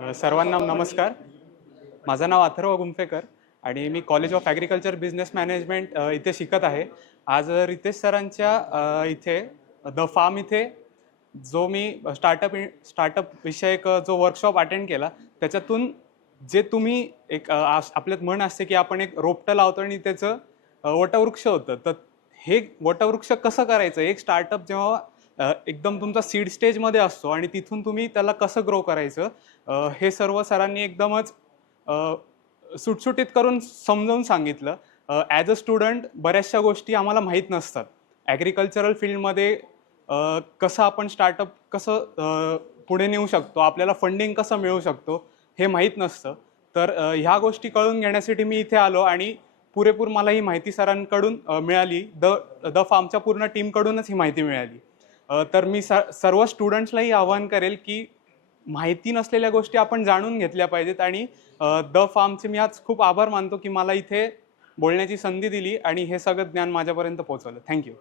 सर्वांना नमस्कार. माझं नाव अथर्व गुंफेकर आणि मी college of agriculture business management इथे शिकत आहे. आज रितेश सरांच्या इथे द फार्म इथे जो मी स्टार्टअप विषयक जो वर्कशॉप अटेंड केला, त्याच्यातून जे तुम्ही एक आपल्यात म्हण असते की आपण एक रोपटं लावतो आणि त्याचं वटवृक्ष होतं. तर हे वटवृक्ष कसं करायचं, एक स्टार्टअप जेव्हा एकदम तुमचा सीड स्टेजमध्ये असतो आणि तिथून तुम्ही त्याला कसं ग्रो करायचं, हे सर्व सरांनी एकदमच सुटसुटीत करून समजावून सांगितलं. ॲज अ स्टुडंट बऱ्याचशा गोष्टी आम्हाला माहीत नसतात. ॲग्रिकल्चरल फील्डमध्ये कसं आपण स्टार्टअप कसं पुढे नेऊ शकतो, आपल्याला फंडिंग कसं मिळू शकतो हे माहीत नसतं. तर ह्या गोष्टी कळून घेण्यासाठी मी इथे आलो आणि पुरेपूर मला ही माहिती सरांकडून मिळाली. द फार्मच्या पूर्ण टीमकडूनच ही माहिती मिळाली. तर मी सर्व स्टुडंट्सलाही आवाहन करेल की माहिती नसलेल्या गोष्टी आपण जाणून घेतल्या पाहिजेत. आणि द फार्मचे मी आज खूप आभार मानतो की मला इथे बोलण्याची संधी दिली आणि हे सगळं ज्ञान माझ्यापर्यंत पोहोचवलं. थँक्यू.